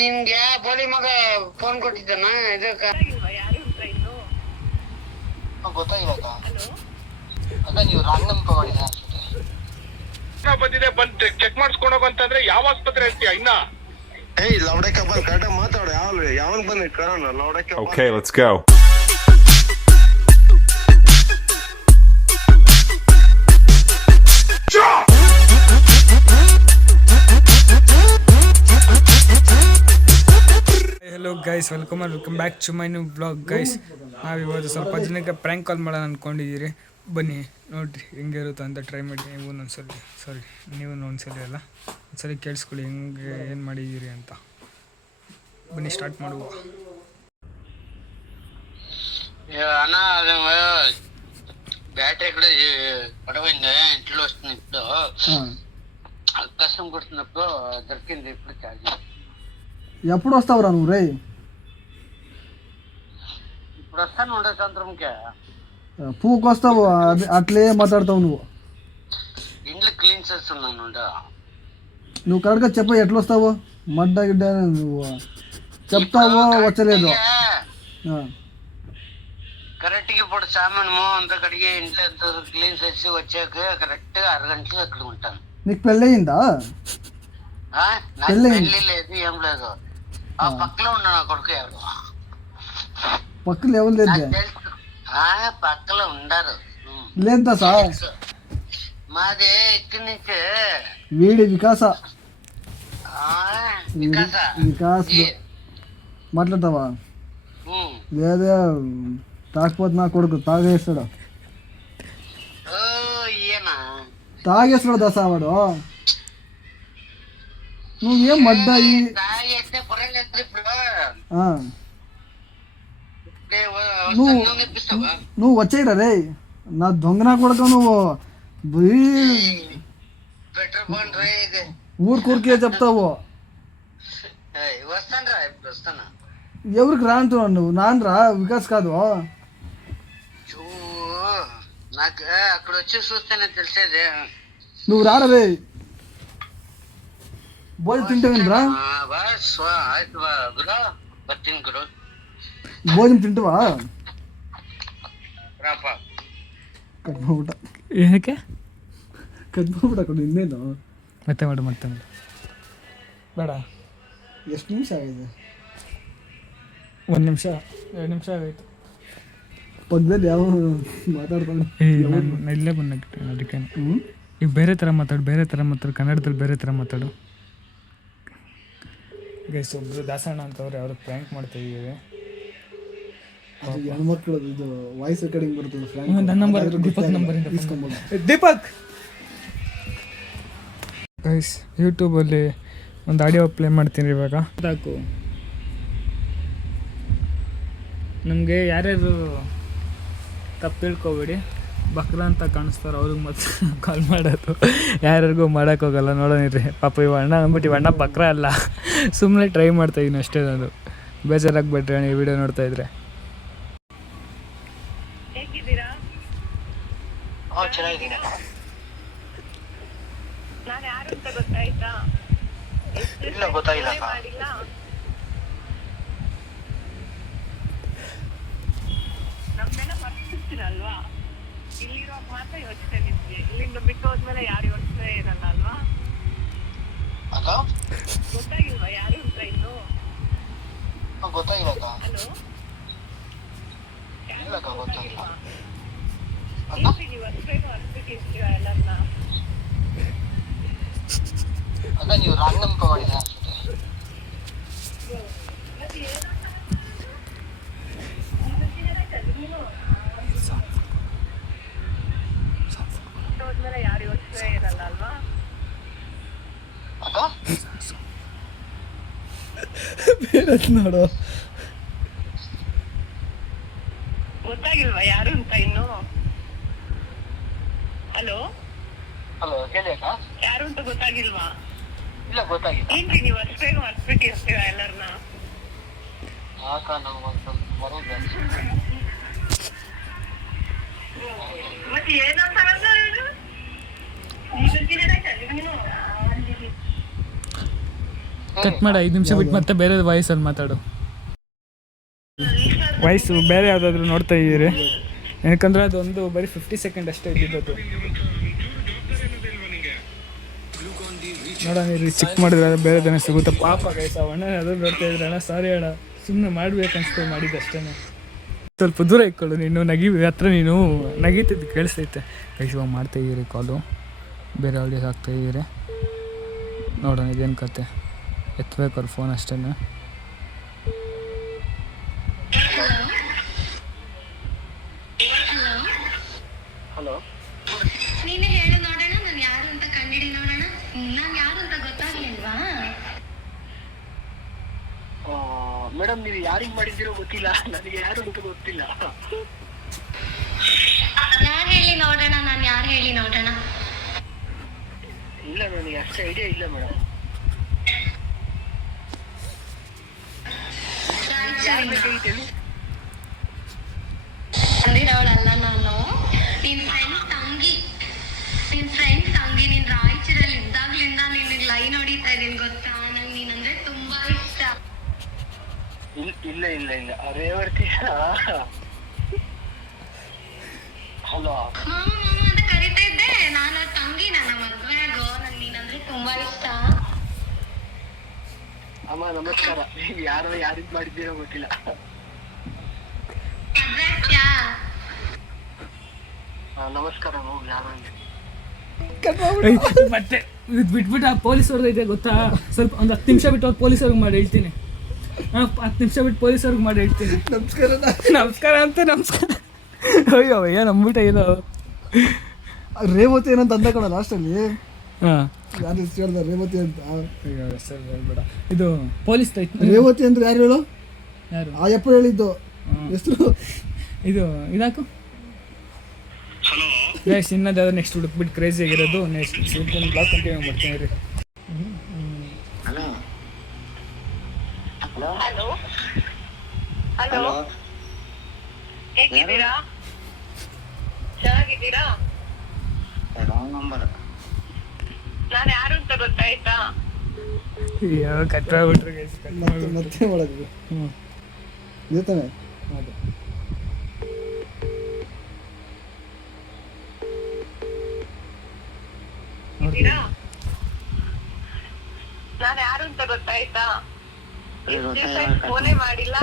ನಿನ್ಗೆ ಬೋಳಿ ಮಗ ಫೋನ್ ಕೊಟ್ಟಿದ್ದಾನ ಇದಕ್ಕ ಗೊತ್ತಾಗಿಲ್ಲ ಅದ ನೀವು ರಾಂಗ್ ನಂಬರ್ ಮಾಡಿದ ಬಂದಿದೆ ಬಂದ್ ಚೆಕ್ ಮಾಡಿಸ್ಕೊಂಡು ಹೋಗಂತಂದ್ರೆ ಯಾವ ಆಸ್ಪತ್ರೆ ಹೇಳ್ತೀಯ ಇನ್ನ ಏಯ್ ಲೌಡಕ್ಕೆ ಬಂದ್ ಕರೆಕ್ಟಾಗಿ ಮಾತಾಡು ಯಾವನ್ ಬಂದ್ ಕರೋಣ ಲೌಡಕ್ಕೆ Okay, let's go. Hello guys, welcome back to my new blog guys. ನಾವಿವತ್ತು ಸ್ವಲ್ಪ ಜನಕ್ಕೆ ಪ್ರ್ಯಾಂಕ್ ಕಾಲ್ ಮಾಡೋಣ ಅಂದ್ಕೊಂಡಿದ್ದೀರಿ. ಬನ್ನಿ ನೋಡಿರಿ ಹೆಂಗಿರುತ್ತೆ ಅಂತ ಟ್ರೈ ಮಾಡಿ. ನೀವು ಒಂದ್ಸಲಿ ಅಲ್ಲ ಒಂದ್ಸಲಿ ಕೇಳಿಸ್ಕೊಳ್ಳಿ ಹೆಂಗೆ ಏನು ಮಾಡಿದ್ದೀರಿ ಅಂತ. ಬನ್ನಿ ಸ್ಟಾರ್ಟ್ ಮಾಡುವ. అన్న అది బ్యాటరీ ఇక్కడ పడవైంది ఇంట్లో వస్తుంది ఇప్పుడు కష్టం కొడుతున్నప్పుడు దొరికింది ఇప్పుడు ఛార్జింగ్. ఎప్పుడు వస్తావురా నువ్వు రే? ఇప్పుడు వస్తాను ఉండే సాయంత్రంకే. పూకు వస్తావు అట్లే మాట్లాడతావు నువ్వు. ఇంట్లో క్లీన్ చేస్తున్నాను. నువ్వు కరెక్ట్గా చెప్పు, ఎట్లా వస్తావు? మడ్డ గిడ్డ నువ్వు చెప్తావో వచ్చలేదు. కరెక్ట్గా ఇప్పుడు సామాను అంతా కడిగి ఇంట్లో ఎంత క్లీన్ చేసి వచ్చాక కరెక్ట్గా అరగంటలో అక్కడ ఉంటాను. నీకు పెళ్ళి అయిందా? పెళ్ళి లేదు, ఏం లేదు. ఆ పక్కలో ఉన్న నా కొడుకు ఎవరు? పక్కలో ఎవరు లేదు? పక్కలో ఉండరు లేదా సార్? మాది ఇక్కడి నుంచి వీడి వికాస వికాస మాట్లాడతావా? లేదా తాకపోతే నా కొడుకు తాగేస్తాడు. తాగేస్తాడు దశ వాడు. నువ్వేం మడ్డాయి? నువ్వు వచ్చేయరా రే నా దొంగనా కొడుకు. నువ్వు ఊరికే చెప్తావు. ఎవరికి రా అంటున్నావు నువ్వు? నాన్న రా, వికాస్ కాదు. నాకు అక్కడ వచ్చి చూస్తేనే తెలిసేది. నువ్వు రారా రే. భోజనం తింటావేంద్రా? భోజనం తింటావా? ಕದ್ಬಿಟ್ಟ ಏನಕ್ಕೆ ಕದ್ಬಿಟ್ಟ ಅక్కడ ಇನ್ನೇನು ಮತ್ತೆ ಬೇಡ. ಎಷ್ಟು ನಿಮಿಷ ಆಗಿದೆ? 1 ನಿಮಿಷ 2 ನಿಮಿಷ ಆಗೋಯ್ತು. ಪಕ್ಕದಲ್ಲಿ ಯಾವ ಮಾತಾಡ್ತಾನೆ? ಇಲ್ಲೇ ಬಂದ ಅದಕ್ಕೆ ಈಗ ಬೇರೆ ಥರ ಮಾತಾಡು ಕನ್ನಡದಲ್ಲಿ ಬೇರೆ ಥರ ಮಾತಾಡು. ಗೈಸ್, ಒಬ್ಬರು ದಾಸಣ್ಣ ಅಂತವ್ರು ಅವ್ರು ಪ್ರ್ಯಾಂಕ್ ಮಾಡ್ತಾ ಇದ್ದೀವಿ. ಹೆಣ್ಮಕ್ಳು ಇದು ವಾಯ್ಸ್ ರೆಕಾರ್ಡಿಂಗ್ ಬರ್ತದೆ. ನನ್ನ ನಂಬರ್ ದೀಪಕ್ ನಂಬರಿಂದ ದೀಪಕ್. ಗೈಸ್, ಯೂಟ್ಯೂಬಲ್ಲಿ ಒಂದು ಆಡಿಯೋ ಪ್ಲೇ ಮಾಡ್ತೀನಿ ಇವಾಗ. ಸಾಕು, ನಮಗೆ ಯಾರ್ಯಾರು ತಪ್ಪು ತಿಳ್ಕೊಬೇಡಿ. ಬಕ್ರ ಅಂತ ಕಾಣಿಸ್ತಾರೆ ಅವ್ರಿಗೆ ಮತ್ತೆ ಕಾಲ್ ಮಾಡೋದು. ಯಾರ್ಯಾರಿಗೂ ಮಾಡೋಕ್ಕೋಗಲ್ಲ. ನೋಡೋಣಿರಿ ಪಾಪ ಇವ ಅಣ್ಣ ಅಂದ್ಬಿಟ್ಟು ಇವ ಅಣ್ಣ ಬಕ್ರ ಅಲ್ಲ, ಸುಮ್ಮನೆ ಟ್ರೈ ಮಾಡ್ತಾಯಿದ್ದೀನಿ ಅಷ್ಟೇ. ನಾನು ಬೇಜಾರಾಗ್ಬಿಟ್ರೆ ಈ ವಿಡಿಯೋ ನೋಡ್ತಾ ಇದ್ರೆ. ಅಲ್ವಾ? ಇಲ್ಲಿರೋ ಮಾತ್ರ ಯೋಚನೆ ನಿಮ್ಗೆ. ಇಲ್ಲಿಂದ ಬಿಟ್ಟು ಹೋದ್ಮೇಲೆ ಯಾರು ಯೋಚನೆ ಇರಲ್ಲ ಅಲ್ವಾ? ಗೊತ್ತಾಗಿಲ್ವಾ ಯಾರು ಅಂತ ಇನ್ನು? ಗೊತ್ತಾಗಿಲ್ಲ. ಹಲೋ, ಗೊತ್ತಾಗಿಲ್ಲ. ನೀವು ಅರ್ಸ್ಬಿಟ್ಟಿರ್ತೀವ ಎಲ್ಲರನ್ನ. ಅದ ನೀವು ರಾಂಗ್ ನಂಬರ್ ಮಾಡಿದ ಹೋದ್ಮೇಲೆ ಯಾರು ಯೋಚನೆ ಇರಲ್ಲ ಅಲ್ವಾ? ನೋಡು. ಗೊತ್ತಾಗಿಲ್ವಾ ಯಾರು ಅಂತ ಇನ್ನು? ಹಲೋ ಹೇಳಿ ಅಕ್ಕ. ಯಾರು ಅಂತ ಗೊತ್ತಾಗಿಲ್ವಾ? ಇಲ್ಲ, ಗೊತ್ತಾಗಿಲ್ಲ. ಏನ್ರಿ ನೀವು ಅಷ್ಟೇ ಮರ್ಸ್ಬಿಟ್ಟಿರ್ತೀವ ಎಲ್ಲರನ್ನ? ಯಾಕ ನಾವು ಒಂದು ಸ್ವಲ್ಪ ಮರೋದು. ಮತ್ತೆ ಏನಂತ ಕಟ್ ಮಾಡಿ 5 ನಿಮಿಷ ಬಿಟ್ಟು ಮತ್ತೆ ಬೇರೆ ವಾಯ್ಸಲ್ಲಿ ಮಾತಾಡು. ವಾಯ್ಸು ಬೇರೆ ಯಾವುದಾದ್ರೂ ನೋಡ್ತಾ ಇದ್ದೀರಿ? ಯಾಕಂದರೆ ಅದೊಂದು ಬರೀ 50 ಸೆಕೆಂಡ್ ಅಷ್ಟೇ ಇದ್ದಿದ್ದು. ನೋಡೋಣ ಇಲ್ಲಿ ಚಿಕ್ ಮಾಡಿದ್ರೆ ಅದು ಬೇರೆ ದನ ಸಿಗುತ್ತೆ. ಪಾಪ ಗೈಸ್ ಅಣ್ಣ ಅದು ನೋಡ್ತಾ ಇದ್ರೆ ಅಣ್ಣ ಸಾರಿ ಅಣ್ಣ ಸುಮ್ಮನೆ ಮಾಡ್ಬೇಕನ್ಸ್ತು ಮಾಡಿದ್ದಷ್ಟೇ. ಸ್ವಲ್ಪ ದೂರ ಇಟ್ಕೊಳ್ಳು ನೀನು ಹತ್ರ ನೀನು ನಗೀತಿದ್ದು ಕೇಳಿಸ್ತೈತೆ. ಗೈಸ್ ಇವಾಗ ಮಾಡ್ತಾಯಿದ್ದೀರಿ ಕಾಲು, ಬೇರೆ ಆಡಿಯೋಸ್ ಆಗ್ತಾಯಿದ್ದೀರಿ. ನೋಡೋಣ ಇದೇನು ಕತೆ, ಎತ್ತಬೇಕು ಅವ್ರ ಫೋನ್ ಅಷ್ಟೇ. ಹಲೋ, ನೀನೇ ಹೇಳು ನೋಡೋಣ, ನಾನು ಯಾರು ಅಂತ ಕಂಡಿಡಿ ನೋಡೋಣ. ನಾನು ಯಾರು ಅಂತ ಗೊತ್ತಾಗ್ಲಿಲ್ವಾ? ಮೇಡಮ್ ನೀವು ಯಾರಿಗೆ ಮಾಡಿದ್ದೀರೋ ಗೊತ್ತಿಲ್ಲ, ನನಗೆ ಯಾರು ಅಂತ ಗೊತ್ತಿಲ್ಲ. ಯಾರು ಹೇಳಿ ನೋಡೋಣ, ನಾನು ಯಾರು ಹೇಳಿ ನೋಡೋಣ. ಇಲ್ಲ ನನಗೆ ಅಷ್ಟು ಐಡಿಯಾ ಇಲ್ಲ ಮೇಡಮ್. ಅಂದಿರೋಳಲ್ಲ ನಾನು, ನಿನ್ ಫ್ರೆಂಡ್ ತಂಗಿ ನೀನ್ ರಾಯಚೂರಲ್ಲಿ ಇದ್ದಾಗ್ಲಿಂದ ನಿನಗೆ ಲೈನ್ ಹೊಡಿತಾ ಇದೀನಿ ಗೊತ್ತಾ. ನಂಗೆ ನೀನಂದ್ರೆ ತುಂಬಾ ಇಷ್ಟ. ಇಲ್ಲ ಇಲ್ಲ ಇಲ್ಲ ರೇವರ್ತಿ. ಹಲೋ ಮಾಮ ಅಂತ ಕರಿತಾ ಇದ್ದೆ ನಾನು. ತಂಗಿ ನನ್ನ ಮದ್ವೆ ಆಗೋ, ನಂಗೆ ನೀನಂದ್ರೆ ತುಂಬಾ ಇಷ್ಟ. ಅಮ್ಮ ನಮಸ್ಕಾರ. ನೀವು ಯಾರಿಗ್ ಮಾಡಿದ್ದೀರೋ ಗೊತ್ತಿಲ್ಲ. ಮದ್ವೆ ಆಗ್ತ್ಯಾ? ನಮಸ್ಕಾರ. ಯಾರು ಮತ್ತೆ ಇದು ಬಿಟ್ಬಿಟ್ಟು ಆ ಪೊಲೀಸವ್ರದ್ದು ಇದೆ ಗೊತ್ತಾ, ಸ್ವಲ್ಪ ಒಂದು 10 ನಿಮಿಷ ಬಿಟ್ಟು ಅವ್ರು ಪೊಲೀಸವ್ರಿಗೆ ಮಾಡಿ ಹೇಳ್ತೀನಿ. 10 ನಿಮಿಷ ಬಿಟ್ಟು ಪೊಲೀಸವ್ರಿಗೆ ಮಾಡಿ ಹೇಳ್ತೀನಿ. ನಮಸ್ಕಾರ ಅಂತ ನಮಸ್ಕಾರ. ಅಯ್ಯೋ ಏನು ನಂಬಿಟ್ಟ ಏನೋ ರೇವತಿ ಏನಂತ ಅಂದ ಕಣ ಲಾಸ್ಟಲ್ಲಿ. ಹಾಂ ಯಾರು ಹೇಳ್ದ ರೇವತಿ ಅಂತ? ಅಯ್ಯೋ ಸರ್ ಹೇಳ್ಬೇಡ. ಇದು ಪೊಲೀಸ್ ರೇವತಿ ಅಂದ್ರೆ ಯಾರು ಹೇಳು? ಯಾರು? ಆ ಯಪ್ಪ ಹೇಳಿದ್ದು ಹೆಸರು. ಇದು ಇದಾಕು ನೆಕ್ಸ್ಟ್ ಇನ್ನೊಂದು ನೆಕ್ಸ್ಟ್ ಹುಡುಕ್ಬಿಟ್ಟು ಕ್ರೇಜಿ ಆಗಿರೋದು. ನೆಕ್ಸ್ಟ್ ಬ್ಲಾಗ್ ಕಂಟಿನ್ಯೂ ಮಾಡ್ತೀನಿ ರೀ. ಹಲೋ ಹಲೋ ಹಲೋ ಹಲೋ, ಹೇಗಿದ್ದೀರಾ? ಚೆನ್ನಾಗಿದ್ದೀರಾ? Wrong number. ನಾನು ಯಾರು ಅಂತ ಗೊತ್ತಾಯ್ತಾ? ಯಾವ ಕಟ್ಟಾಗ್ಬಿಟ್ರಿ ಮತ್ತೆ ಮಾಡೋದು. ಹ್ಞೂ ಇದೆ ತಾನೆ? ಹೌದು. ನಾನು ಯಾರು ಅಂತ ಗೊತ್ತಾಯ್ತಾ? ಫೋನೇ ಮಾಡಿಲ್ಲ.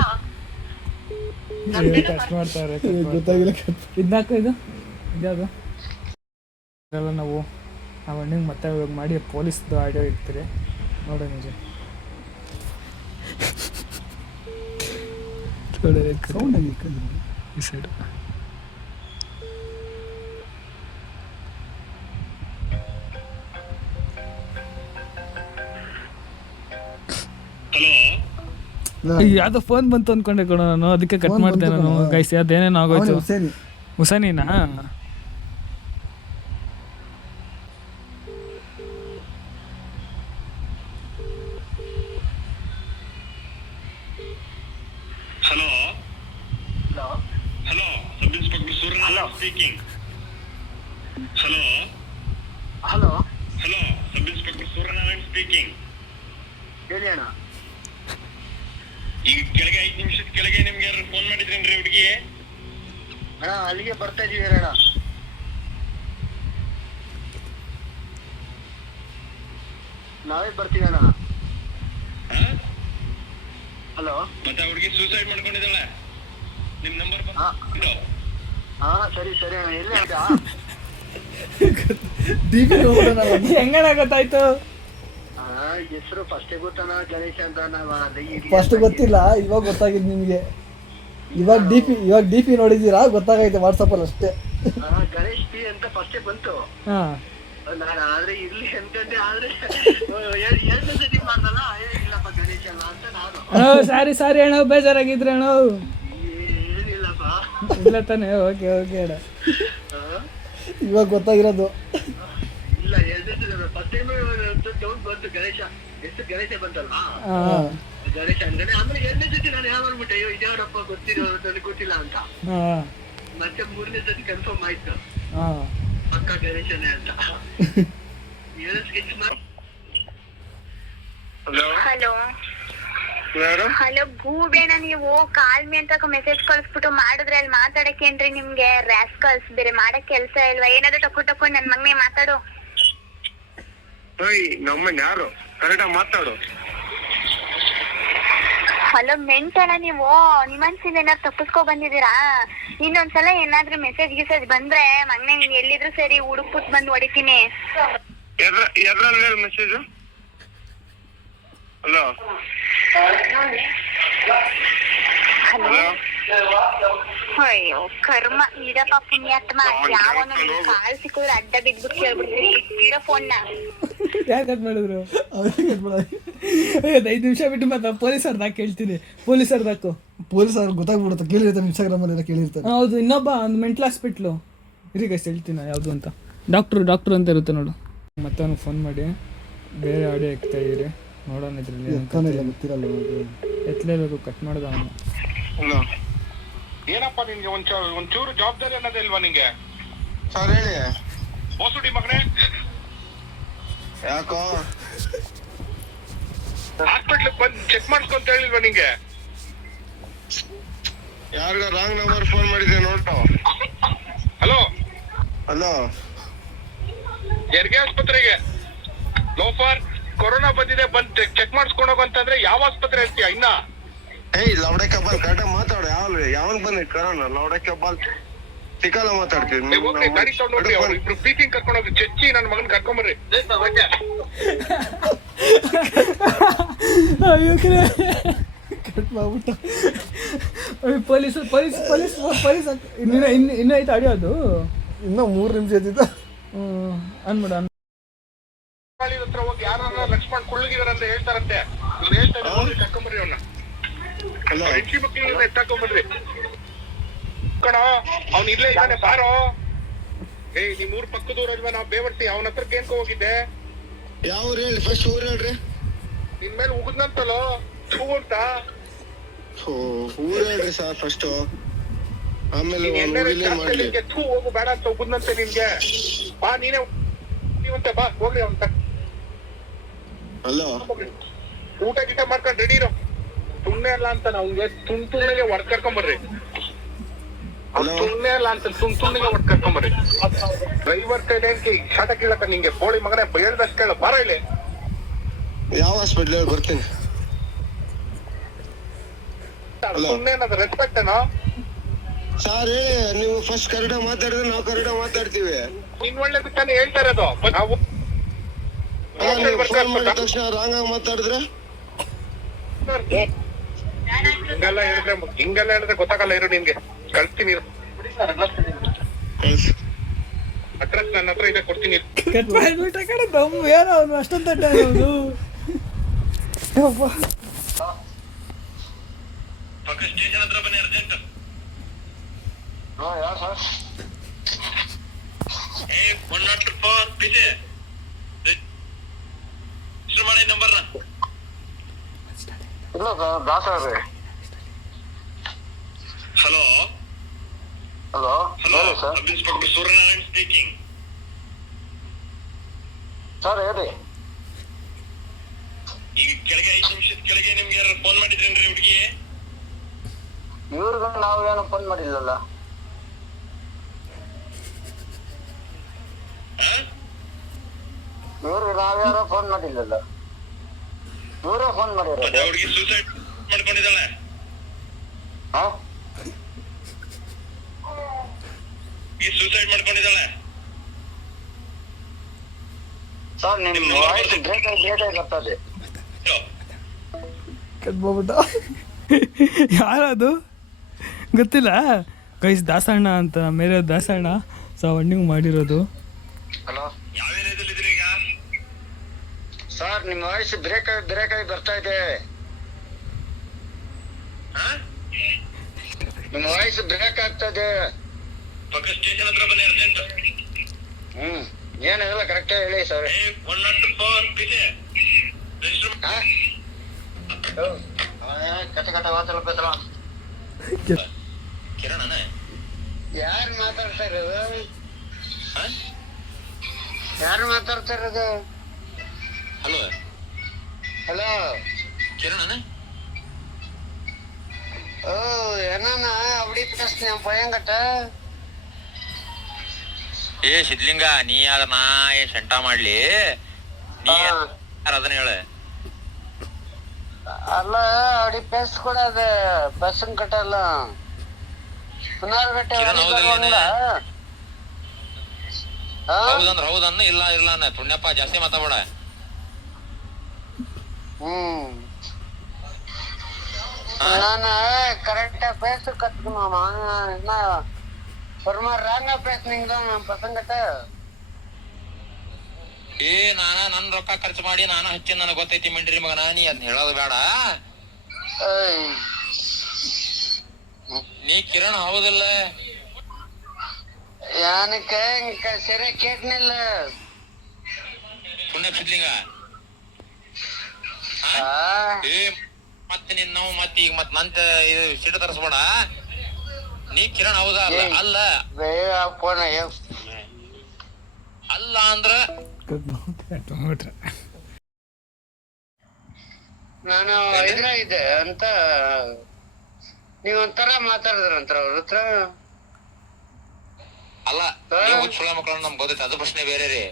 ಕಟ್ ಮಾಡ್ತಾರೆ. ಗೊತ್ತಾಗಿಲ್ಲ. ಇದ್ನಾಕ ಇದು ಇದ್ಯಾವುದು ಇದೆಲ್ಲ ನಾವು ಅಣ್ಣಿಗೆ ಮತ್ತೆ ಇವಾಗ ಮಾಡಿ ಪೊಲೀಸ್ದು ಆಡಿಯೋ ಇಡ್ತೀರಿ ನೋಡೋಣ. ನಿಜ ಈ ಸೈಡು ಯಾವುದೋ ಫೋನ್ ಬಂತು ಅಂದ್ಕೊಂಡೆ ಕೊಡ ನಾನು, ಅದಕ್ಕೆ ಕಟ್ ಮಾಡಿದೆ ನಾನು. ಗೈಸ್ ಅದೇನೇನು ಆಗೋಯ್ತು. ಹುಸೇನಿನಾ? Hello hello hello, sub inspector Suryanarayan speaking. Hello hello hello, sub inspector Suryanarayan speaking. ಹೇಳಿ ಅಣ್ಣ. ಈಗ ಕೆಳಗೆ 5 ನಿಮಿಷದ ಕೆಳಗೆ ನಿಮ್ಗೆ ಯಾರು ಫೋನ್ ಮಾಡಿದ್ರೇನ್ರಿ ಹುಡುಗಿ? ಅಣ್ಣ ಅಲ್ಲಿಗೆ ಬರ್ತಾ ಇದೀವಿ ಅಣ್ಣ. ನಾವೇ ಬರ್ತೀವಿ ಅಣ್ಣ. ಹಲೋ, ಮತ್ತೆ ಹುಡುಗಿ ಸೂಸೈಡ್ ಮಾಡ್ಕೊಂಡಿದ್ದಾಳೆ. ನಿಮ್ ನಂಬರ್ ಹಾ ಸರಿ ಸರಿ ಅಣ್ಣ. ಎಲ್ಲಿ ಆಯ್ತಾ? ಹೆಂಗಣ ಗೊತ್ತಾಯ್ತು? ಹೆಸರು ಫಸ್ಟ್ ಗೊತ್ತಾನ ಗಣೇಶ್ ಅಂತ. ಫಸ್ಟ್ ಗೊತ್ತಿಲ್ಲ, ಇವಾಗ ಗೊತ್ತಾಗಿದ್ದು ನಿಮಗೆ. ಇವಾಗ ಡಿ ಪಿ ನೋಡಿದ್ದೀರಾ, ಗೊತ್ತಾಗೈತೆ ವಾಟ್ಸಪ್ಪಲ್ಲಿ ಅಷ್ಟೇ. ಗಣೇಶ್ ಪಿ ಅಂತ ಫಸ್ಟೇ ಬಂತು. ಹಾಂ ನಾನು ಆದ್ರೆ ಇರ್ಲಿ ಅನ್ಕೊಂಡೆ, ಆದ್ರೆ 2 ಸತಿ ಮಾಡ್ದಲ್ಲ, ಇಲ್ಲಪ್ಪ ಗಣೇಶ್ ಅಲ್ಲ ಅಂತ ನಾನು. ಸಾರಿ ಅಣ್ಣ, ಬೇಜಾರಾಗಿದ್ರೆ ಅಣ್ಣ. ಏನಿಲ್ಲಪ್ಪ. ಇಲ್ಲ ತಾನೆ? ಓಕೆ ಓಕೆ ಅಣ್ಣ. ಇವಾಗ ಗೊತ್ತಾಗಿರೋದು. ಇಲ್ಲ 2 ಸತಿ ಫಸ್ಟ್ ಟೈಮ್ ಡೌಟ್ ಬಂತು. ಗಣೇಶ ಎಷ್ಟು ಗಣೇಶ ಬಂತಲ್ಲ, ಗಣೇಶ ಅನ್ಕೊಂಡೆ. ಆಮೇಲೆ 2ನೇ ಸತಿ ನಾನು ಯಾವ ಮಾಡ್ಬಿಟ್ಟೆ, ಅಯ್ಯೋ ಇದ್ಯಾವ್ರಪ್ಪ ಗೊತ್ತಿರೋ ನನಗೆ ಗೊತ್ತಿಲ್ಲ ಅಂತ. ಮತ್ತೆ 3ನೇ ಸತಿ ಕನ್ಫರ್ಮ್ ಆಯ್ತು, ಪಕ್ಕ ಗಣೇಶನೇ ಅಂತ. ಏನೋ ಸ್ಕೆಚ್ ಮಾಡಿ. ಹಲೋ ಯಾರು? ಹಲೋ ಗೂಬೇನ ನೀವು ಕಾಲ್ ಮೇ ಅಂತ ಮೆಸೇಜ್ ಕಳಿಸ್ಬಿಟ್ಟು ಮಾಡಿದ್ರೆ ಅಲ್ಲಿ ಮಾತಾಡಕ್ಕೇನ್ರಿ ನಿಮ್ಗೆ ರಾಸ್ಕಲ್ಸ್ ಬೇರೆ ಮಾಡಕ್ ಕೆಲ್ಸ ಇಲ್ವಾ? ಏನಾದ್ರು ತಕೊಂಡು ನನ್ ಮಗನೇ ಮಾತಾಡು. ಓಯ್ ನಮ್ಮನ್ ಯಾರು ಕರೆಕ್ಟಾಗಿ ಮಾತಾಡು. ಹಲೋ ಮೆಂಟಲ್ಲ ನೀವು? ನಿಮ್ಮನ್ಸಿಂದ ಏನಾದ್ರು ತಪ್ಪಿಸ್ಕೊ ಬಂದಿದ್ದೀರಾ? ಇನ್ನೊಂದ್ಸಲ ಏನಾದ್ರು ಮೆಸೇಜ್ ಬಂದ್ರೆ ಮಗನೇ ನೀನ್ ಎಲ್ಲಿದ್ರು ಸರಿ ಹುಡುಕ್ಬಿಟ್ಟು ಬಂದು ಹೊಡಿತೀನಿ. ಎದ್ರಲ್ಲಿ ಮೆಸೇಜ್? ಹಲೋ ಹಲೋ ಅಯ್ಯೋ ಕರ್ಮ ಇದಪ್ಪ ಪುಣ್ಯಾತ್ಮ. ಯಾವನು ಕಾಲ್ ಸಿಕ್ಕಿದ್ರೆ ಅಡ್ಡ ಬಿದ್ಬಿಟ್ಟು ಕೇಳ್ಬಿಡ್ತೀವಿ ಇರೋ ಫೋನ್ನ. ಯಾಕೆ ಕಟ್ ಮಾಡಿದ್ರು? 5 ನಿಮಿಷ ಬಿಟ್ಟು ಮತ್ತೆ ಪೊಲೀಸರ್ದಾಕ ಕೇಳ್ತೀನಿ. ಪೊಲೀಸರ್ದಾಕು ಪೊಲೀಸರು ಗೊತ್ತಾಗ್ಬಿಡುತ್ತೆ, ಕೇಳಿರ್ತಾರೆ ಇನ್ಸ್ಟಾಗ್ರಾಮಲ್ಲಿ ಎಲ್ಲ ಕೇಳಿರ್ತಾರೆ. ಹೌದು. ಇನ್ನೊಬ್ಬ ಒಂದು ಮೆಂಟಲ್ ಹಾಸ್ಪಿಟ್ಲು ಇರಿಗೈಸ್ ಹೇಳ್ತೀನಿ ಯಾವುದು ಅಂತ. ಡಾಕ್ಟ್ರು ಅಂತ ಇರುತ್ತೆ ನೋಡು. ಮತ್ತೆ ಅವ್ನಿಗೆ ಫೋನ್ ಮಾಡಿ ಬೇರೆ ಆಡಿಯೋ ಎಕ್ತಾ ಇರಿ ನೋಡೋಣ ಇದ್ರಲ್ಲಿ. ಗೊತ್ತಿರಲ್ಲ ಎತ್ತಲೇಬೇಕು, ಕಟ್ ಮಾಡ್ದ ಅವನು. ಹಲೋ ಏನಪ್ಪ ನಿನ್ಗೆ ಒಂಚೂರು ಜವಾಬ್ದಾರಿ ಅನ್ನೋದೇ ಇಲ್ವಾ ನಿಂಗೆ? ಸರ್ ಹೇಳಿ. ಬೋಸುಡಿ ಮಗನೇ, ಯಾಕೋ ಹಾಸ್ಪಿಟ್ಲಿಗೆ ಬಂದು ಚೆಕ್ ಮಾಡಿಸ್ಕೊಂತ ಹೇಳಿಲ್ವಾ ನಿಂಗೆ? ಯಾರಿಗ ರಾಂಗ್ ನಂಬರ್ ಫೋನ್ ಮಾಡಿದ್ದೆ ನೋಡು. ಹಲೋ ಹಲೋ ಹೆರಿಗೆ ಆಸ್ಪತ್ರೆಗೆ ಲೋಫರ್ ಕೊರೋನಾ ಬಂದಿದೆ, ಬಂದ್ ಚೆಕ್ ಮಾಡಿಸ್ಕೊಂಡು ಹೋಗಂತಂದ್ರೆ ಯಾವ ಆಸ್ಪತ್ರೆ ಹೇಳ್ತೀಯ? ಇನ್ನ ಏಯ್ ಲೌಡೆ ಕಬ್ಬಲ್ ಕರೆಕ್ಟಾಗಿ ಮಾತಾಡು. ಯಾವನ್ ಬಂದಿ ಕರೋಣ ಲೌಡೆ ಕಬ್ಬಲ್ ಸಿಕ್ಕಲ್ಲ ಮಾತಾಡ್ತೀವಿ. ಹೋಗ್ರಿ ಗಾಡಿ ತಗೊಂಡು ಹೋಗ್ರಿ, ಅವ್ರು ಇಬ್ರು ಪೀಕಿಂಗ್ ಕರ್ಕೊಂಡು ಹೋಗಿ ಚಚ್ಚಿ ನನ್ನ ಮಗನ್ ಕರ್ಕೊಂಬರ್ರಿ. ಕಟ್ ಮಾಡ್ಬಿಟ್ಟು ಪೊಲೀಸ್ ಇನ್ನೂ ಐತೆ ಆಡಿಯೋದು. ಇನ್ನೂ 3 ನಿಮಿಷ ಐತಿದ್ದ ಅನ್ಬಿಡ. ಹತ್ರ ಹೋಗಿ ಯಾರನ್ನ ಲಕ್ಷ್ಮಣ್ ಕುಳ್ಳಿಗಿದಾರ ಅಂತ ಹೇಳ್ತಾರಂತೆ. ಇವ್ರು ಹೇಳ್ತಾರೆ ಹೋಗ್ರಿ ಕರ್ಕೊಂಬರ್ರಿ ಅವ್ನ. ಹೆಂಡತಿ ಮಕ್ಕಳನ್ನ ಎತ್ತಾಕೊಂಬರ್ರಿ ಕಣ. ಅವ್ನು ಇಲ್ಲೇ ಇದ್ದಾನೆ ಬಾರೋ. ಏಯ್ ನಿಮ್ ಊರ್ ಪಕ್ಕದೂರ ಅಲ್ವಾ? ನಾವ್ ಬೇವರ್ತಿ ಅವನ ಹತ್ರಕ್ಕೆ ಏನ್ಕೊ ಹೋಗಿದ್ದೆ? ಯಾವ ಊರು ಹೇಳಿ ಫಸ್ಟ್? ಊರು ಹೇಳ್ರಿ. ನಿನ್ ಮೇಲೆ ಉಗಿದ್ನಂತಲೋ ಹೂ ಅಂತ. ಊರು ಹೇಳ್ರಿ ಸರ್ ಫಸ್ಟ್, ಆಮೇಲೆ ಥೂ ಹೋಗು ಬೇಡ ಅಂತ ಉಗಿದ್ನಂತೆ ನಿನ್ಗೆ. ಬಾ ನೀವಂತೆ ಬಾ ಹೋಗ್ರಿ ಅವನ್. ಹಲೋ ಊಟ ಗೀಟ ಮಾಡ್ಕೊಂಡ್ ರೆಡಿ ಇರೋ. ಸುಮ್ನೆ ಅಲ್ಲ ಅಂತ ಅವ್ನಿಗೆ ತುಂತುಣ್ಣಿಗೆ ಹೊಡ್ ಕರ್ಕೊಂಬರ್ರಿ. ಸುಮ್ನೆ ಅಲ್ಲ ಅಂತ ತುಂತುಣ್ಣಿಗೆ ಹೊಡ್ ಕರ್ಕೊಂಬರ್ರಿ. ಡ್ರೈವರ್ ಕೈಲಿ ಶಾಟ ಕೇಳಕ ನಿಂಗೆ ಕೋಳಿ ಮಗನೇ ಹೇಳ್ದಷ್ಟು ಕೇಳ. ಬಾರ ಇಲ್ಲಿ. ಯಾವ ಹಾಸ್ಪಿಟ್ಲ್ ಬರ್ತೀನಿ. ಸುಮ್ನೆ ಅನ್ನೋದು ರೆಸ್ಪೆಕ್ಟ್ ಏನೋ? ಸರ್ ಹೇಳಿ, ನೀವು ಫಸ್ಟ್ ಕರೆಕ್ಟಾಗಿ ಮಾತಾಡಿದ್ರೆ ನಾವು ಕರೆಕ್ಟಾಗಿ ಮಾತಾಡ್ತೀವಿ. ನಿನ್ ಒಳ್ಳೇದು ತಾನೇ ಹೇಳ್ತಾ ಇರೋದು. ನಾವು ಫೋನ್ ಮಾಡಿದ ತಕ್ಷಣ ರಾಂಗ್ ಆಗಿ ಮಾತಾಡಿದ್ರೆ ಹಿಂಗೆಲ್ಲ ಹೇಳಿದ್ರೆ ಗೊತ್ತಾಗಲ್ಲ. ಇರು ನಿನ್ಗೆ ಕಳ್ಸ್ತೀನಿ. ಅಡ್ರೆಸ್ ನನ್ನ ಹತ್ರ ಇದೆ, ಕೊಡ್ತೀನಿ. ಕಟ್ ಮಾಡ್ಬಿಟ್ಟ ಕಡೆ ದಮ್ಮು ಏನೋ ಅವನು ಅಷ್ಟೊಂದು ತಟ್ಟ ಅವನು. ಸ್ಟೇಷನ್ ಹತ್ರ ಬನ್ನಿ ಅರ್ಜೆಂಟ್. ಯಾವ ಸರ್? 104 ಪಿಚೆ ಮಾಡಿ ನಂಬರ್ನ. ಇಲ್ಲ ಸರ್, ದಾಸರೇ. ಹಲೋ ಹಲೋ ಹೇಳಿ ಸರ್. ಸಬ್ ಇನ್ಸ್ಪೆಕ್ಟರ್ ಸೂರ್ಯನಾರಾಯಣ್ ಸ್ಪೀಕಿಂಗ್. ಸರ್ ಹೇಳಿ. ಈಗ ಕೆಳಗೆ 5 ನಿಮಿಷದ ಕೆಳಗೆ ನಿಮ್ಗೆ ಯಾರು ಫೋನ್ ಮಾಡಿದ್ರೇನ್ರಿ ಹುಡುಗಿ? ಇವ್ರಿಗೆ ನಾವೇನು ಫೋನ್ ಮಾಡಿಲ್ಲಲ್ಲ. ಇವ್ರಿಗೆ ನಾವ್ಯಾರೋ ಫೋನ್ ಮಾಡಿಲ್ಲಲ್ಲ. ಇವರೇ ಫೋನ್ ಮಾಡಿರೋದು. ಹುಡುಗಿ ಸೂಸೈಡ್ ಮಾಡ್ಕೊಂಡಿದ್ದಾಳೆ. ಈ ಸೂಸೈಡ್ ಮಾಡ್ಕೊಂಡಿದ್ದಾಳೆ ಸರ್. ನಿಮ್ ವಾಯ್ಸ್ ಬ್ರೇಕ್ ಆಗಿ ಬರ್ತದೆ. ಕಟ್ಬೋಗ್ಬಿಟ್ಟ. ಯಾರದು ಗೊತ್ತಿಲ್ಲ ಗೈಸ್. ದಾಸಣ್ಣ ಅಂತ ಮೇರೆ ದಾಸಣ್ಣ. ಸೊ ಅಣ್ಣಿಗೆ ಮಾಡಿರೋದು. ಹಲೋ ಯಾವ ಏರಿಯಾದಲ್ಲಿ ಇದ್ರಿ ಈಗ? ಸರ್ ನಿಮ್ ವಾಯ್ಸ್ ಬ್ರೇಕ್ ಆಗಿ ಬರ್ತಾ ಇದೆ. ನಿಮ್ ವಾಯ್ಸ್ ಬ್ರೇಕ್ ಆಗ್ತದೆ. ಪಕ್ಕ ಸ್ಟೇಷನ್ ಹತ್ರ ಬನ್ನಿ ಅರ್ಜೆಂಟ್. ಏನಿಲ್ಲ ಕರೆಕ್ಟ್ ಹೇಳಿ ಸರ್. 104 ಪಿಚೆ ಕಥ ವಾತಲ್ಲ ಬೇಸಲ್ಲ. ಕಿರಣ್ ಯಾರು ಮಾತಾಡ್ತಾ ಇರೋದು? ಯಾರು ಮಾತಾಡ್ತಾ ಇರೋದು? ಹಲೋ ஹலோ கிரண் ஓ என்னண்ணா அப்படி பேசுனேன் பையன்கிட்ட ಏ ಸಿದ್ಲಿಂಗ ನೀ ಅದನ್ನ ಶಂಟ ಮಾಡ್ಲಿ ನೀ ಅದನ್ನ ಹೇಳ அல்ல அப்படி பேசக்கூடாது பசங்க கிட்ட எல்லாம் ಹೌದಂದ್ರ ಹೌದನ್ನ ಇಲ್ಲ ಇಲ್ಲ ಪುಣ್ಯಪ್ಪ ಜಾಸ್ತಿ ಮಾತಾಡ நானு கரெக்டா பேச கத்துக்கணுமா என்ன ஒரு மாதிரி ராங்கா பேசுனீங்களா பசங்கிட்ட ಏ ನಾನ ನನ್ ರೊಕ್ಕ ಖರ್ಚು ಮಾಡಿ ನಾನು ಹಚ್ಚಿ ನನಗೆ ಗೊತ್ತೈತಿ ಮಿಂಡ್ರಿ ಮಗನ ನೀ ಅದ್ನ ಹೇಳೋದು ಬೇಡ ನೀ ಕಿರಣ್ ಹೌದಿಲ್ಲ எனக்கு ಸರಿ ಕೇಟ್ನಿಲ್ಲ ಪುಣ್ಯ ಸಿದ್ಲಿಂಗ ಏ ಮತ್ತೆ ನಿನ್ ನಾವು ಮತ್ತೆ ಈಗ ಮತ್ ನಂತ ಇದು ಸಿಟ್ಟು ತರಿಸ್ಬೇಡ ನೀ ಕಿರಣ್ ಹೌದಾ ಅಲ್ಲ ಅಲ್ಲ ಅಂದ್ರ ನಾನು ಇದ್ರಾಗಿದ್ದೆ ಅಂತ ನೀವೊಂಥರ ಮಾತಾಡಿದ್ರಂತ್ರ ಅವ್ರ ಹತ್ರ ಅಲ್ಲ ಸುಳ್ಳ ಮಕ್ಕಳು ನಮ್ಗೆ ಗೊತ್ತೈತೆ ಅದು ಪ್ರಶ್ನೆ ಬೇರೆ ರೀ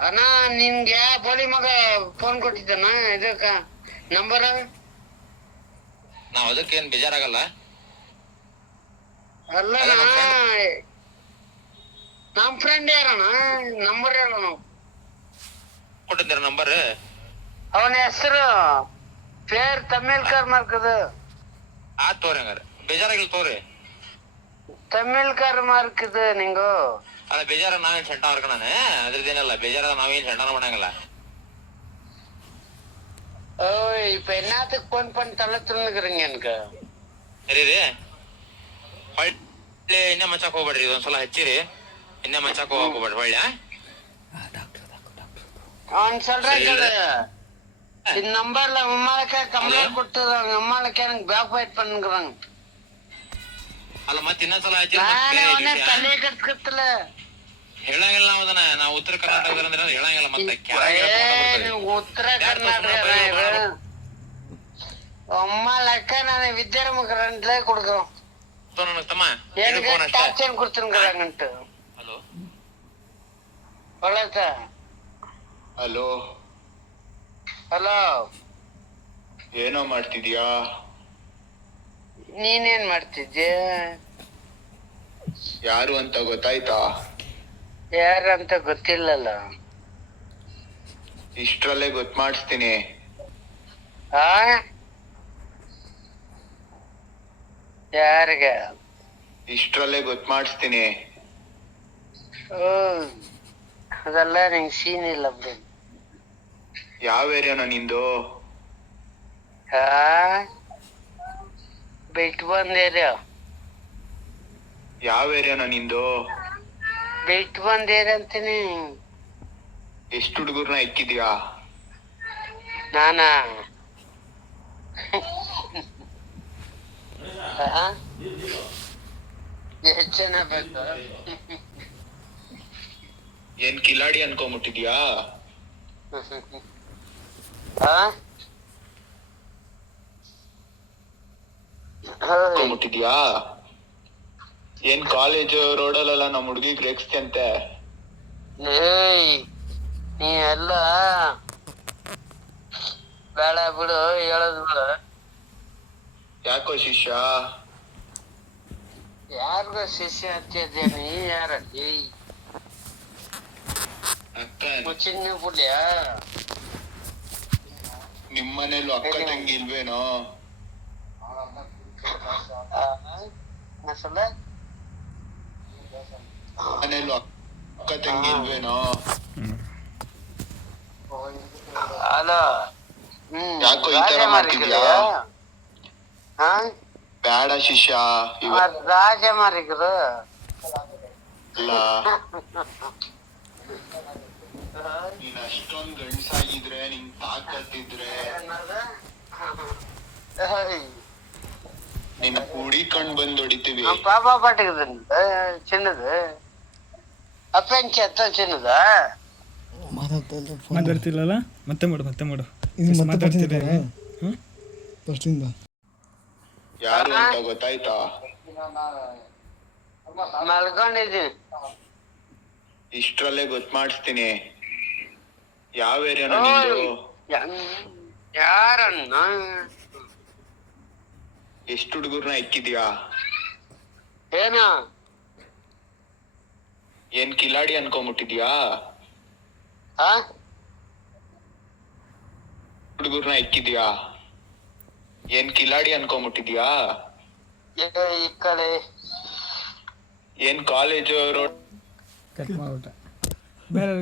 ಅಣ್ಣ ನಿನ್ಗೆ ಯಾ ಬೋಳಿ ಮಗ ಫೋನ್ ಕೊಟ್ಟಿದ್ದಾನ ಇದಕ್ಕ ನಂಬರ್ ನಾವ್ ಅದಕ್ಕೇನ್ ಬೇಜಾರಾಗಲ್ಲ ಅಲ್ಲ ನಮ್ ಫ್ರೆಂಡ್ ಯಾರಣ್ಣ ನಂಬರ್ ಹೇಳೋಣ ಕೊಟ್ಟಿದ್ದೀರ ನಂಬರ್ ಅವನ ಹೆಸರು ಪೇರ್ ತಮಿಳ್ಕರ್ ಮಾರ್ಕದು ಆತ್ ತೋರಿ ಹಂಗಾರ ಬೇಜಾರಾಗಿಲ್ಲ ತೋರಿ ತಮಿಳ್ಕರ್ ಮಾರ್ಕದು ನಿಂಗು ಅಲ್ಲ ಬೇಜಾರ ನಾವೇನ್ ಸೆಂಟ ಮಾಡ್ಕೊಳಾನೆ ಅದ್ರದ್ದೇನಲ್ಲ ಬೇಜಾರ ನಾವೇನ್ ಸೆಂಟನ ಮಾಡಂಗಿಲ್ಲ ஓய் இப்ப என்னத்துக்கு போன் பண்ணி தள்ள திருந்துக்கிறீங்க எனக்கு ಸರಿ ರೀ ಹೊಳ್ಳಿ ಇನ್ನೇ ಮಚ್ಚಾಕ್ ಹೋಗ್ಬೇಡ್ರಿ ಇದೊಂದ್ಸಲ ಹಚ್ಚಿರಿ ಇನ್ನೇ ಮಚ್ಚಾಕ್ ಹೋಗ್ಬೇಡ್ರಿ ಹೊಳ್ಳಿ அவன் சொல்றேன் இந்த நம்பர்ல உம்மாளுக்கே கம்ப்ளைண்ட் கொடுத்துறாங்க உம்மாளுக்கே எனக்கு பேக் ஃபைட் பண்ணுங்கிறாங்க ಅಲ್ಲ ಮತ್ತೆ ಇನ್ನೊಂದ್ಸಲ நானே ತಲೆ ಕಟ್ಕತ್ತಲ್ಲ ಹೇಳಂಗಿಲ್ಲ ನಾವು ಅದನ್ನ ನಾವು ಉತ್ತರ ಕರ್ನಾಟಕದ ಹೇಳಂಗಿಲ್ಲ ಮತ್ತೆ ಉತ್ತರ ಕರ್ನಾಟಕ உம்மாளுக்கே நான் வித்யாரமுகரன்ல கொடுக்குறோம் ತಮ್ಮ எனக்கு டாக்ஸன் கொடுத்துருங்கிறாங்கன்ட்டு hello hello sir hello hello ಏನೋ ಮಾಡ್ತಿದ್ಯಾ ನೀನೇನ್ ಮಾಡ್ತಿದ್ದೆ ಯಾರು ಅಂತ ಗೊತ್ತಾಯ್ತಾ ಯಾರಂತ ಗೊತ್ತಿಲ್ಲಲ್ಲ ಇಷ್ಟ್ರಲ್ಲೇ ಗೊತ್ತು ಮಾಡಿಸ್ತೀನಿ ಆ ಯಾರಿಗೆ ಇಷ್ಟ್ರಲ್ಲೇ ಗೊತ್ತು ಮಾಡಿಸ್ತೀನಿ ಓ ಅದೆಲ್ಲ ನಿಂಗೆ ಸೀನ್ ಇಲ್ಲ ಬಿಡು ಯಾವ ಏರಿಯಾನ ನಿಂದು ಹಾ ಬಿಟ್ಟು ಬಂದೇರ ಯಾವ ಏರಿಯಾನ ನಿಂದು ಬಿಟ್ಟು ಬಂದೇರ ಅಂತೀನಿ ಎಷ್ಟು ಹುಡುಗರ್ನ ಇಕ್ಕಿದ್ಯಾ ನಾನಾ ಎಷ್ಟು ಜನ ಬೇಕು ಏನ್ ಕಿಲಾಡಿ ಅನ್ಕೊಂಬಿಟ್ಟಿದ್ಯಾ ಅನ್ಕೊಂಬಿಟ್ಟಿದ್ಯಾ ಏನ್ ಕಾಲೇಜ್ ರೋಡಲ್ಲೆಲ್ಲ ನಮ್ ಹುಡುಗಿಗ್ ರೇಗಿಸ್ತಿಯಂತೆ ಏಯ್ ನೀ ಎಲ್ಲ ಬೇಡ ಬಿಡು ಹೇಳೋದು ಬಿಡು ಯಾಕೋ ಶಿಷ್ಯ ಯಾರಿಗೋ ಶಿಷ್ಯ ಹಚ್ಚಿದ್ದೆ ನೀ ಯಾರಲ್ಲಿ ಅಕ್ಕ ಚಿನ್ನ ಬಿಡ್ಯಾ ನಿಮ್ಮನೇಲೂ ಅಕ್ಕ ತಂಗಿ ಇಲ್ವೇನೋ சொல்ல ಮನೇಲೂ ಅಕ್ಕ ತಂಗಿ ಇಲ್ವೇನೋ ಹಲೋ ಯಾಕೋ ಈ ತರ ಮಾಡ್ತಿದ್ಯಾ ಬೇಡ ಶಿಷ್ಯ ರಾಜ ಮಾರಿಕರು ಅಲ್ಲ ನೀನ್ ಅಷ್ಟೊಂದ್ ಗಂಡ್ಸಾಗಿದ್ರೆ ನಿಂಗ್ ತಾಕತ್ತಿದ್ರೆ ನಿನ್ ಹುಡಿಕೊಂಡ್ ಬಂದ್ ಹೊಡಿತೀವಿ ಪಾಪಾ ಪಾಟಿಗೆ ಚಿನ್ನದು ಅಪ್ಪಂಚ ಚಿನ್ನದ ಮಾತಾಡ್ತಿಲ್ಲಲ್ಲ ಮತ್ತೆ ಮಾಡು ಇದು ಮತ್ತೆ ಮಾತಾಡ್ತಿದ್ದೀರಾ? ಹಾಂ ಫಸ್ಟಿಂದ ಯಾರು ಅಂತ ಗೊತ್ತಾಯ್ತಾ? ಮಲ್ಕೊಂಡಿದ್ದೀನಿ. ಇಷ್ಟ್ರಲ್ಲೇ ಗೊತ್ತು ಮಾಡಿಸ್ತೀನಿ. ಯಾವ ಏರಿಯಾನ ನಿಂದು? ಯಾರನ್ನ? ಎಷ್ಟು ಹುಡುಗರ್ನ ಇಕ್ಕಿದ್ಯಾ? ಏನ? ಏನ್ ಕಿಲಾಡಿ ಅನ್ಕೊಂಬಿಟ್ಟಿದ್ಯಾ? ಆ? ಹುಡುಗರ್ನ ಇಕ್ಕಿದ್ಯಾ? ಏನ್ ಕಿಲಾಡಿ ಅನ್ಕೊಂಬಿಟ್ಟಿದ್ಯಾ? ಈ ಕಡೆ ಏನ್ ಕಾಲೇಜ್ ರೋಡ್ ಕಟ್ ಮಾಡ್ಬಿಟ್ಟ ಬೇರೆ